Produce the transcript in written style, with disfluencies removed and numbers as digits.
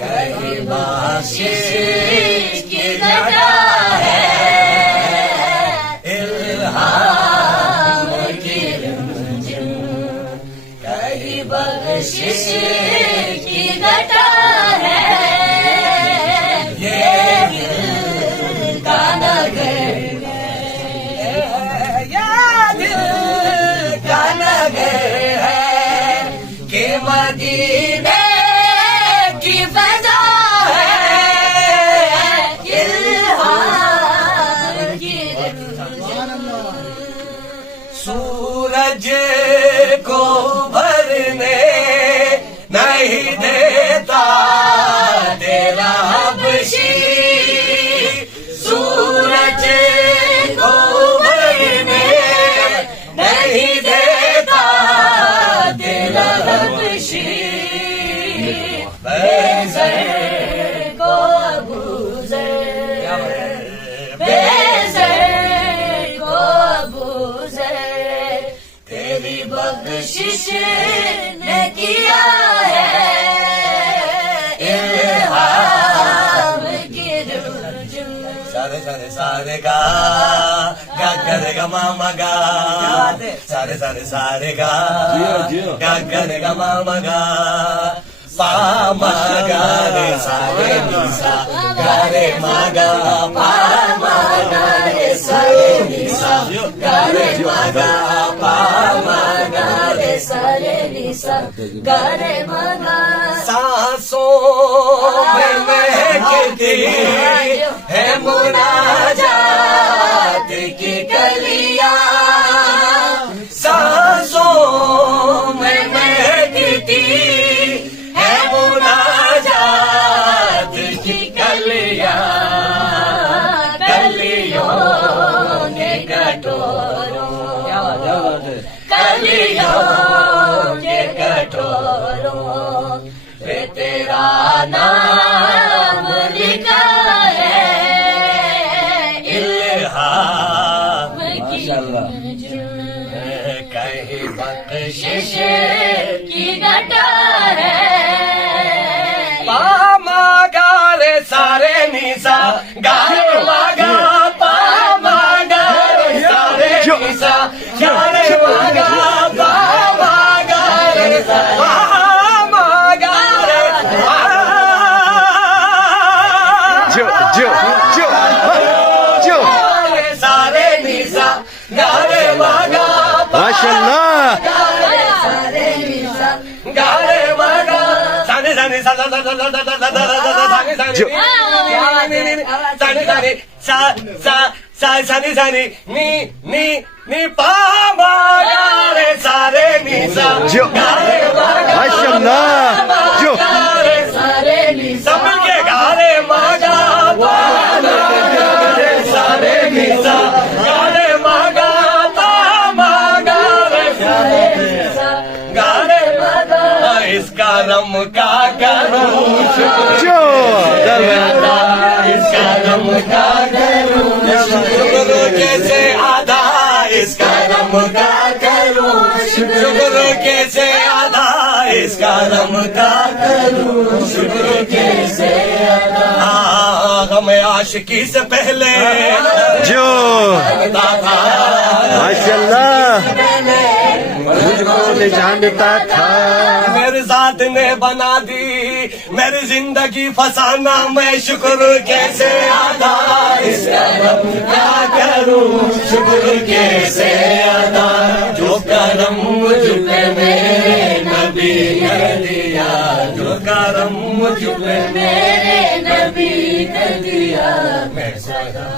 कहीं बाशिश की घटा है, इल्हाम की रिमझिम, कहीं बख्शिश की घटा है। ये दिल का नगर है, ये दिल का नगर है कि मदीने की फजा है, इल्हाम की रिमझिम। सूरज को भरने नहीं देता तेरा हबशी, सूरज को भरने नहीं देता तेरा हबशी। बेज़र को अबूज़र, बेज़र को अबूज़र, तेरी बख्शिश ने किया है, इल्हाम की रिमझिम। सारे सारे सारे गा करेगा मामा गा, सारे सारे सारे गा करेगा मामा गा, पामा गा रे सारे निसा गा रे मागा, पामा गा रे सारे निसा गा रे मागा, पामा गा रे सारे निसा गा रे मागा। सांसों में महकती है मुनाजात की कलियां, सांसों में महकती है मुनाजात की कलियां, कलियों के कटोरों, कलियों के कटोरों पे तेरा नाम लिखा है, इल्हाम की रिमझिम, कहीं बख्शिश की घटा है। पामा गा रे सारे निसा गा रे मागा, पामा गा रे सारे निसा गा रे मागा, पामा गा रे पामा गा रे सारे निसा गा रे मागा, माशाल्लाह सारे निसा गा रे मागा। साने साने सा सा सा सा सा सा साने साने साने साने सा सा सा साने साने नी नी पामा गा रे सारे निसा गा रे मागा, माशाल्लाह जो सारे निसा मिलके गा रे मागा, पामा गा रे सारे निसा गा रे मागा, पामा गा रे सारे निसा गा रे मागा। इसका रम का करूं जो इसका रम का करूं शुक्र कैसे अदा, इसका रम का करूं शुक्र कैसे अदा, इसका रम का करूं शुक्र कैसे अदा। हमें आशिकी से पहले जो माशाल्लाह मुझको नहीं जानता था, मेरे साथ ने बना दी मेरी जिंदगी फसाना, मैं शुक्र कैसे अदा, इसका रब क्या करूं शुक्र कैसे अदा। जो करम मुझ पे मेरे नबी ने दिया, जो करम मुझ पे मेरे नबी ने दिया, मैं सदा